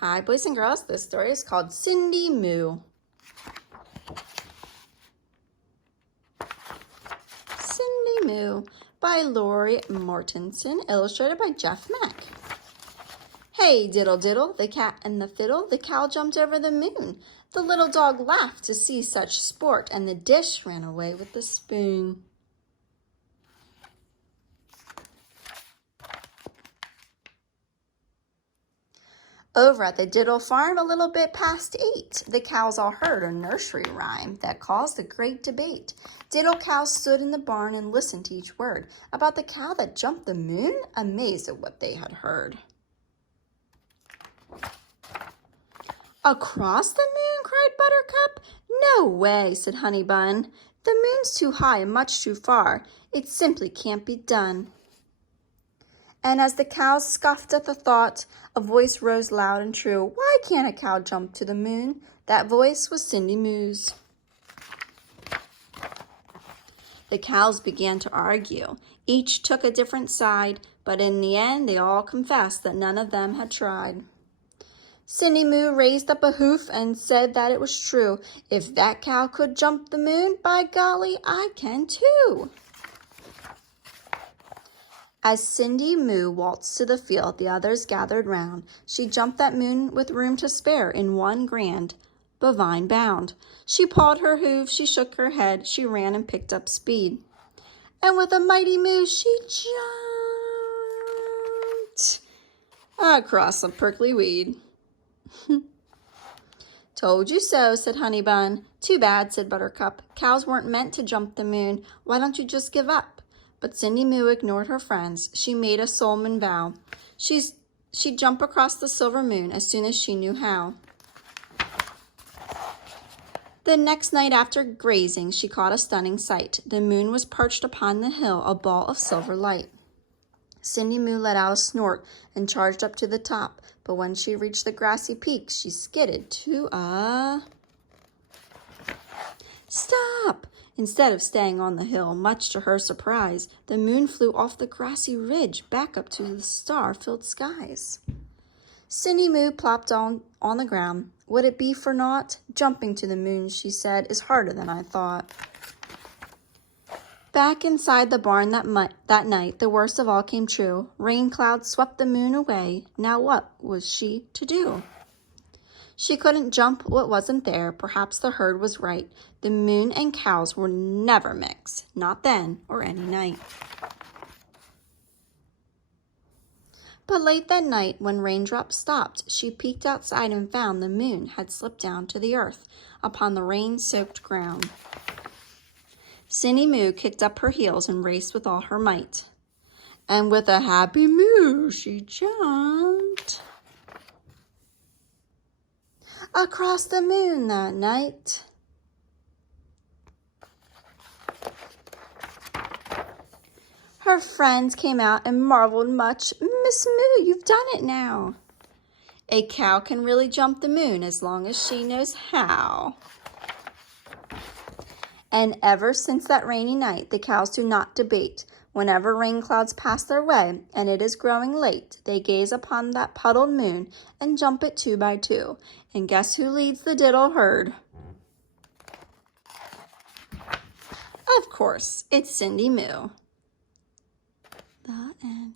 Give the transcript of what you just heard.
Hi, boys and girls. This story is called Cindy Moo. Cindy Moo by Lori Mortensen, illustrated by Jeff Mack. Hey, diddle diddle, the cat and the fiddle, the cow jumped over the moon. The little dog laughed to see such sport, and the dish ran away with the spoon. Over at the Diddle farm, a little bit past 8, the cows all heard a nursery rhyme that caused a great debate. Diddle cows stood in the barn and listened to each word about the cow that jumped the moon, amazed at what they had heard. Across the moon, cried Buttercup. No way, said Honey Bun. The moon's too high and much too far. It simply can't be done. And as the cows scoffed at the thought, a voice rose loud and true. Why can't a cow jump to the moon? That voice was Cindy Moo's. The cows began to argue. Each took a different side, but in the end they all confessed that none of them had tried. Cindy Moo raised up a hoof and said that it was true. If that cow could jump the moon, by golly, I can too. As Cindy Moo waltzed to the field, the others gathered round. She jumped that moon with room to spare in one grand bovine bound. She pawed her hooves, she shook her head, she ran and picked up speed. And with a mighty moo, she jumped across a prickly weed. Told you so, said Honey Bun. Too bad, said Buttercup. Cows weren't meant to jump the moon. Why don't you just give up? But Cindy Moo ignored her friends. She made a solemn vow. She'd jump across the silver moon as soon as she knew how. The next night after grazing, she caught a stunning sight. The moon was perched upon the hill, a ball of silver light. Cindy Moo let out a snort and charged up to the top, but when she reached the grassy peak, she skidded to a stop! Instead of staying on the hill, much to her surprise, the moon flew off the grassy ridge back up to the star-filled skies. Cindy Moo plopped on the ground. Would it be for naught? Jumping to the moon, she said, is harder than I thought. Back inside the barn that night, the worst of all came true. Rain clouds swept the moon away. Now what was she to do? She couldn't jump what wasn't there. Perhaps the herd was right. The moon and cows were never mixed, not then or any night. But late that night, when raindrops stopped, she peeked outside and found the moon had slipped down to the earth upon the rain-soaked ground. Cindy Moo kicked up her heels and raced with all her might. And with a happy moo, she jumped across the moon that night. Her friends came out and marveled much. Miss Moo, you've done it now. A cow can really jump the moon as long as she knows how. And ever since that rainy night, the cows do not debate. Whenever rain clouds pass their way, and it is growing late, they gaze upon that puddled moon and jump it 2 by 2. And guess who leads the diddle herd? Of course, it's Cindy Moo. The end.